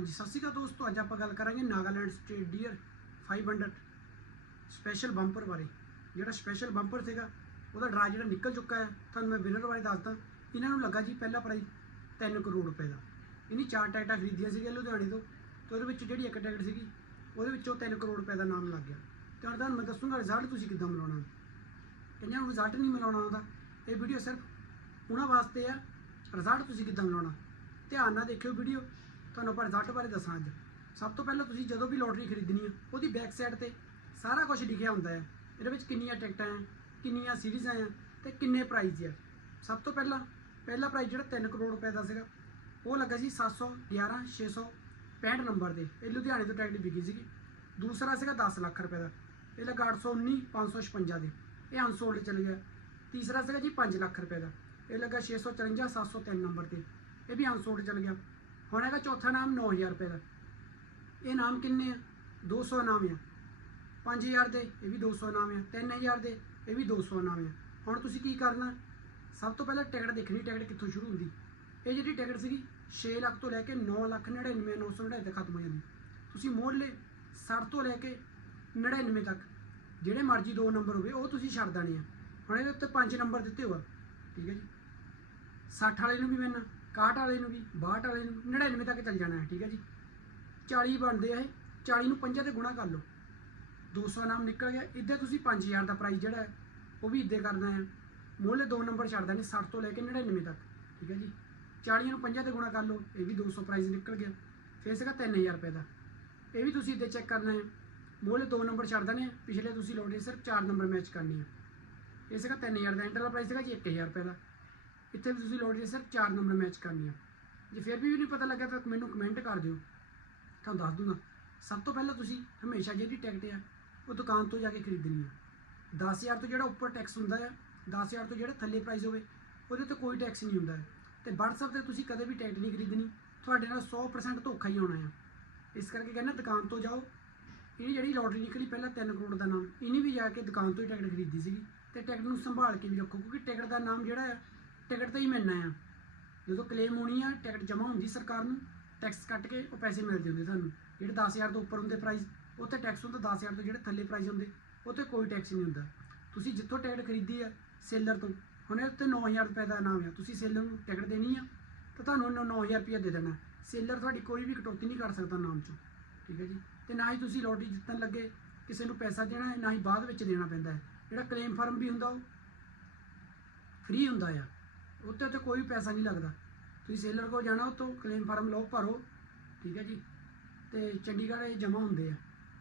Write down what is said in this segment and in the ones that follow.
ਹਾਂਜੀ, ਸਤਿ ਸ਼੍ਰੀ ਅਕਾਲ ਦੋਸਤੋ, ਅੱਜ ਆਪਾਂ ਗੱਲ ਕਰਾਂਗੇ Nagaland state dear 500 special bumper ਬਾਰੇ। ਜਿਹੜਾ ਸਪੈਸ਼ਲ ਬੰਪਰ ਸੀਗਾ, ਉਹਦਾ ਡਰਾ ਜਿਹੜਾ ਨਿਕਲ ਚੁੱਕਾ ਹੈ, ਤੁਹਾਨੂੰ ਮੈਂ ਵਿਨਰ ਬਾਰੇ ਦੱਸਦਾ। ਇਹਨਾਂ ਨੂੰ ਲੱਗਾ ਜੀ ਪਹਿਲਾ ਪ੍ਰਾਈਜ਼ 3 ਕਰੋੜ ਰੁਪਏ ਦਾ। ਇਹਨੇ ਚਾਰ ਟਿਕਟਾਂ ਖਰੀਦੀਆਂ ਸੀਗੀਆਂ ਲੁਧਿਆਣੇ ਤੋਂ, ਤੇ ਉਹਦੇ ਵਿੱਚ ਜਿਹੜੀ ਇੱਕ ਟਿਕਟ ਸੀਗੀ, ਉਹਦੇ ਵਿੱਚੋਂ 3 ਕਰੋੜ ਰੁਪਏ ਦਾ ਨਾਮ ਲੱਗ ਗਿਆ। ਤੇ ਹੁਣ ਤੁਹਾਨੂੰ ਮੈਂ ਦੱਸੂਗਾ ਰਿਜ਼ਲਟ ਤੁਸੀਂ ਕਿੱਦਾਂ ਮਿਲਾਉਣਾ। ਕਈਆਂ ਨੂੰ ਰਿਜ਼ਲਟ ਨਹੀਂ ਮਿਲਾਉਣਾ ਆਉਂਦਾ। ਇਹ ਵੀਡੀਓ ਸਿਰਫ ਉਹਨਾਂ ਵਾਸਤੇ ਆ। ਰਿਜ਼ਲਟ ਤੁਸੀਂ ਕਿੱਦਾਂ ਮਿਲਾਉਣਾ। ਧਿਆਨ ਨਾਲ ਦੇਖਿਓ ਵੀਡੀਓ ਤੁਹਾਨੂੰ ਆਪਾਂ ਰਿਜ਼ਲਟ ਬਾਰੇ ਦੱਸਾਂ ਅੱਜ। ਸਭ ਤੋਂ ਪਹਿਲਾਂ ਤੁਸੀਂ ਜਦੋਂ ਵੀ ਲੋਟਰੀ ਖਰੀਦਣੀ ਆ, ਉਹਦੀ ਬੈਕ ਸਾਈਡ ਤੇ ਸਾਰਾ ਕੁਝ ਲਿਖਿਆ ਹੁੰਦਾ ਹੈ ਇਹਦੇ ਵਿੱਚ ਕਿੰਨੀਆਂ ਟਿਕਟਾਂ ਆ, ਕਿੰਨੀਆਂ ਸੀਰੀਜ਼ਾਂ ਆ ਤੇ ਕਿੰਨੇ ਪ੍ਰਾਈਜ਼ ਆ। ਸਭ ਤੋਂ ਪਹਿਲਾਂ, ਪਹਿਲਾ ਪ੍ਰਾਈਜ਼ ਜਿਹੜਾ 3 ਕਰੋੜ ਰੁਪਏ ਦਾ ਸੀਗਾ, ਉਹ ਲੱਗਾ ਸੀ 711 665 ਨੰਬਰ ਦੇ। ਇਹ ਲੁਧਿਆਣੇ ਤੋਂ ਟਿਕਟ ਵਿਕੀ ਸੀਗੀ। ਦੂਸਰਾ ਸੀਗਾ 10 ਲੱਖ ਰੁਪਏ ਦਾ। ਇਹ ਲੱਗਾ 819 556 ਦੇ। ਇਹ ਅਨਸੋਲਡ ਚਲ ਗਿਆ। ਤੀਸਰਾ ਸੀਗਾ ਜੀ 5 ਲੱਖ ਰੁਪਏ ਦਾ। ਇਹ ਲੱਗਾ 654 703 ਨੰਬਰ ਤੇ। ਇਹ ਵੀ ਅਨਸੋਲਡ ਚਲ ਗਿਆ। ਹੁਣ ਹੈਗਾ ਚੌਥਾ ਨਾਮ 9000 ਰੁਪਏ ਦਾ। ਇਹ ਨਾਮ ਕਿੰਨੇ ਆ? 200 ਨਾਮ ਆ। 5000 ਦੇ, ਇਹ ਵੀ 200 ਨਾਮ ਆ। 3000 ਦੇ, ਇਹ ਵੀ 200 ਨਾਮ ਆ। ਹੁਣ ਤੁਸੀਂ ਕੀ ਕਰਨਾ? ਸਭ ਤੋਂ ਪਹਿਲਾਂ ਟਿਕਟ ਦੇਖਣੀ, ਟਿਕਟ ਕਿੱਥੋਂ ਸ਼ੁਰੂ ਹੁੰਦੀ? ਇਹ ਜਿਹੜੀ ਟਿਕਟ ਸੀਗੀ 6 ਲੱਖ ਤੋਂ ਲੈ ਕੇ 9 ਲੱਖ 99 999 ਤੱਕ ਖਤਮ ਹੋ ਜਾਂਦੀ। ਤੁਸੀਂ ਮੋੜਲੇ 60 ਤੋਂ ਲੈ ਕੇ 99 ਤੱਕ, ਜਿਹੜੇ ਮਰਜ਼ੀ ਦੋ ਨੰਬਰ ਹੋਵੇ, ਉਹ ਤੁਸੀਂ ਛੱਡ ਦੇਣੇ ਆ। ਹੁਣ ਇਹਦੇ ਉੱਤੇ ਪੰਜ ਨੰਬਰ ਦਿੱਤੇ ਹੋਆ ਠੀਕ ਹੈ ਜੀ। 60 ਵਾਲੇ ਨੂੰ ਵੀ ਮਿਲਣਾ। 61 ਵਾਲੇ ਨੂੰ ਵੀ 62 ਵਾਲੇ ਨੂੰ ਵੀ, 99 ਤੱਕ ਚੱਲ ਜਾਣਾ ਹੈ ਠੀਕ ਹੈ ਜੀ। 40 ਬਣਦੇ ਆ ਇਹ 40 ਨੂੰ 5 ਤੇ ਗੁਣਾ ਕਰ ਲਓ। 200 ਨਾਮ ਨਿਕਲ ਗਿਆ ਇੱਥੇ ਤੁਸੀਂ 5000 ਦਾ ਪ੍ਰਾਈਸ ਜਿਹੜਾ ਹੈ ਉਹ ਵੀ ਇੱਦੇ ਕਰਨਾ ਹੈ। ਮੁੱਲ ਦੋ ਨੰਬਰ ਛੱਡ ਦੇਣੇ 60 ਤੋਂ ਲੈ ਕੇ 99 ਤੱਕ ਠੀਕ ਹੈ ਜੀ। 40 ਨੂੰ 5 ਤੇ ਗੁਣਾ ਕਰ ਲਓ ਇਹ ਵੀ 200 ਪ੍ਰਾਈਸ ਨਿਕਲ ਗਿਆ। ਫਿਰ ਸੀਗਾ 3000 ਰੁਪਏ ਦਾ। ਇਹ ਵੀ ਤੁਸੀਂ ਇੱਦੇ ਚੈੱਕ ਕਰਨਾ ਹੈ। ਮੁੱਲ ਦੋ ਨੰਬਰ ਛੱਡ ਦੇਣੇ ਪਿਛਲੇ ਤੁਸੀਂ ਲੋੜੇ ਸਿਰਫ 4 ਨੰਬਰ ਮੈਚ ਕਰਨੀ ਹੈ ਇਹ ਸੀਗਾ 3000 ਦਾ ਇੰਟਰ ਦਾ ਪ੍ਰਾਈਸ ਸੀਗਾ ਜੀ 1000 ਰੁਪਏ ਦਾ। ਇੱਥੇ ਵੀ ਤੁਸੀਂ ਲੋੜੇ ਸਿਰਫ 4 ਨੰਬਰ ਮੈਚ ਕਰਨੀ ਹੈ ਜੇ ਫਿਰ ਵੀ ਨਹੀਂ ਪਤਾ ਲੱਗਿਆ ਤਾਂ ਮੈਨੂੰ ਕਮੈਂਟ ਕਰ ਦਿਓ। ਤੁਹਾਨੂੰ ਦੱਸ ਦੂੰਗਾ। ਸਭ ਤੋਂ ਪਹਿਲਾਂ ਤੁਸੀਂ ਹਮੇਸ਼ਾ ਜਿਹੜੀ ਟਿਕਟ ਆ, ਉਹ ਦੁਕਾਨ ਤੋਂ ਜਾ ਕੇ ਖਰੀਦਣੀ ਆ। 10000 ਤੋਂ ਜਿਹੜਾ ਉੱਪਰ ਟੈਕਸ ਹੁੰਦਾ ਹੈ 10000 ਤੋਂ ਜਿਹੜਾ ਥੱਲੇ ਪ੍ਰਾਈਸ ਹੋਵੇ, ਉਹਦੇ ਤੇ ਕੋਈ ਟੈਕਸ ਨਹੀਂ ਹੁੰਦਾ। ਹੈ ਤੇ WhatsApp ਤੇ ਤੁਸੀਂ ਕਦੇ ਵੀ ਟਿਕਟ ਨਹੀਂ ਖਰੀਦਣੀ। ਤੁਹਾਡੇ ਨਾਲ 100% ਧੋਖਾ ਹੀ ਹੋਣਾ ਆ। ਇਸ ਕਰਕੇ ਕਹਿੰਦਾ ਦੁਕਾਨ ਤੋਂ ਜਾਓ। ਇਹ ਜਿਹੜੀ ਲੋਟਰੀ ਨਿਕਲੀ, ਪਹਿਲਾਂ 3 ਕਰੋੜ ਦਾ ਨਾਮ। ਇਹਨੇ ਵੀ ਜਾ ਕੇ ਦੁਕਾਨ ਤੋਂ ਹੀ ਟਿਕਟ ਖਰੀਦੀ ਸੀਗੀ। ਤੇ ਟਿਕਟ ਨੂੰ ਸੰਭਾਲ ਕੇ ਵੀ ਰੱਖੋ, ਕਿਉਂਕਿ ਟਿਕਟ ਦਾ ਨਾਮ ਜਿਹੜਾ ਆ ਟਿਕਟ ਤੇ ਹੀ ਮਿਲਣਾ ਆ। ਜਦੋਂ ਕਲੇਮ ਹੋਣੀ ਆ, ਟਿਕਟ ਜਮ੍ਹਾਂ ਹੁੰਦੀ ਸਰਕਾਰ ਨੂੰ ਟੈਕਸ ਕੱਟ ਕੇ ਉਹ ਪੈਸੇ ਮਿਲਦੇ ਹੁੰਦੇ ਸਾਨੂੰ। ਜਿਹੜੇ 10000 ਤੋਂ ਉੱਪਰ ਹੁੰਦੇ ਪ੍ਰਾਈਸ ਉੱਤੇ ਟੈਕਸ ਹੁੰਦਾ 10000 ਤੋਂ ਜਿਹੜੇ ਥੱਲੇ ਪ੍ਰਾਈਸ ਹੁੰਦੇ ਉੱਤੇ ਕੋਈ ਟੈਕਸ ਨਹੀਂ ਹੁੰਦਾ। ਤੁਸੀਂ ਜਿੱਥੋਂ ਟਿਕਟ ਖਰੀਦੀ ਆ ਸੇਲਰ ਤੋਂ, ਹੁਣ ਇਹ ਉੱਤੇ 9000 ਰੁਪਏ ਦਾ ਨਾਮ ਆ। ਤੁਸੀਂ ਸੇਲਰ ਨੂੰ ਟਿਕਟ ਦੇਣੀ ਆ, ਤਾਂ ਤੁਹਾਨੂੰ ਉਹਨੂੰ 9000 ਰੁਪਏ ਦੇ ਦੇਣਾ। ਸੇਲਰ ਤੁਹਾਡੀ ਕੋਈ ਵੀ ਕਟੌਤੀ ਨਹੀਂ ਕਰ ਸਕਦਾ ਨਾਮ 'ਚੋਂ। ਠੀਕ ਹੈ ਜੀ? ਤੇ ਨਾ ਹੀ ਤੁਸੀਂ ਲੋਟਰੀ ਜਿੱਤਣ ਲੱਗੇ, ਕਿਸੇ ਨੂੰ ਪੈਸਾ ਦੇਣਾ ਹੈ, ਨਾ ਹੀ ਬਾਅਦ ਵਿੱਚ ਦੇਣਾ ਪੈਂਦਾ ਹੈ। ਜਿਹੜਾ ਕਲੇਮ ਫਾਰਮ ਵੀ ਹੁੰਦਾ ਉਹ ਫ੍ਰੀ ਹੁੰਦਾ ਆ। ਉੱਤੇ ਉੱਤੇ ਕੋਈ ਪੈਸਾ ਨਹੀਂ ਲੱਗਦਾ। ਤੁਸੀਂ ਸੇਲਰ ਕੋਲ ਜਾਣਾ ਉੱਥੋਂ ਕਲੇਮ ਫਾਰਮ ਲਓ, ਭਰੋ, ਠੀਕ ਹੈ ਜੀ? ਤੇ ਚੰਡੀਗੜ੍ਹ ਇਹ ਜਮ੍ਹਾਂ ਹੁੰਦੇ ਆ,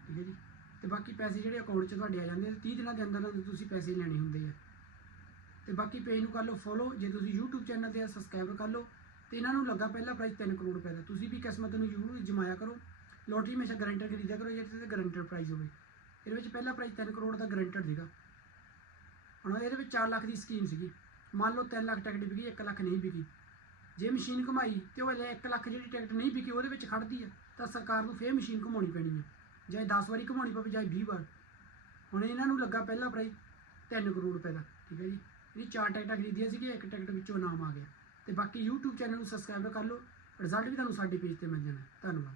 ਠੀਕ ਹੈ ਜੀ? ਤੇ ਬਾਕੀ ਪੈਸੇ ਜਿਹੜੇ ਅਕਾਊਂਟ 'ਚ ਤੁਹਾਡੇ ਆ ਜਾਂਦੇ ਆ 30 ਦਿਨਾਂ ਦੇ ਅੰਦਰ ਅੰਦਰ ਤੁਸੀਂ ਪੈਸੇ ਲੈਣੇ ਹੁੰਦੇ ਆ। ਤੇ ਬਾਕੀ ਪੇਜ ਨੂੰ ਕਰ ਲਓ ਫੋਲੋ ਜੇ ਤੁਸੀਂ YouTube ਚੈਨਲ ਤੇ ਸਬਸਕ੍ਰਾਈਬ ਕਰ ਲਓ। ਤੇ ਇਹਨਾਂ ਨੂੰ ਲੱਗਾ ਪਹਿਲਾ ਪ੍ਰਾਈਜ਼ 3 ਕਰੋੜ ਰੁਪਏ ਦਾ। ਤੁਸੀਂ ਵੀ ਕਿਸਮਤ ਨੂੰ ਜ਼ਰੂਰ ਜਮਾਇਆ ਕਰੋ। ਲੋਟਰੀ ਹਮੇਸ਼ਾ ਗਰੰਟਰ ਖਰੀਦਿਆ ਕਰੋ, ਜੇ ਤੇ ਗਰੰਟਰ ਪ੍ਰਾਈਜ਼ ਹੋਵੇ। ਇਹਦੇ ਵਿੱਚ ਪਹਿਲਾ ਪ੍ਰਾਈਜ਼ 3 ਕਰੋੜ ਦਾ ਗਰੰਟਡ ਸੀਗਾ। ਹੁਣ ਇਹਦੇ ਵਿੱਚ 4 ਲੱਖ ਦੀ ਸਕੀਮ ਸੀਗੀ। ਮੰਨ ਲਓ 3 ਲੱਖ ਟਿਕਟ ਵਿਕੀ 1 ਲੱਖ ਨਹੀਂ ਵਿਕੀ। ਜੇ ਮਸ਼ੀਨ ਘੁਮਾਈ ਤੇ ਉਹ ਲੈ 1 ਲੱਖ ਜਿਹੜੀ ਟਿਕਟ ਨਹੀਂ ਵਿਕੀ, ਉਹਦੇ ਵਿੱਚ ਖੜਦੀ ਆ, ਤਾਂ ਸਰਕਾਰ ਨੂੰ ਫੇਰ ਮਸ਼ੀਨ ਘੁਮਾਉਣੀ ਪੈਣੀ ਹੈ ਚਾਹੇ 10 ਵਾਰੀ ਘੁਮਾਉਣੀ ਪਵੇ, ਚਾਹੇ 20 ਵਾਰ। ਹੁਣ ਇਹਨਾਂ ਨੂੰ ਲੱਗਾ ਪਹਿਲਾ ਪ੍ਰਾਈਜ਼ 3 ਕਰੋੜ ਰੁਪਏ ਦਾ, ਠੀਕ ਹੈ ਜੀ? ਇਹ ਚਾਰ ਟਿਕਟਾਂ ਖਰੀਦੀਆਂ ਸੀਗੀਆਂ, ਇੱਕ ਟਿਕਟ ਵਿੱਚੋਂ ਨਾਮ ਆ ਗਿਆ। ਤੇ ਬਾਕੀ YouTube ਚੈਨਲ ਨੂੰ ਸਬਸਕ੍ਰਾਈਬ ਕਰ ਲਓ ਰਿਜ਼ਲਟ ਵੀ ਤੁਹਾਨੂੰ ਸਾਡੇ ਪੇਜ ਤੇ ਮਿਲ ਜਾਣਾ। ਧੰਨਵਾਦ।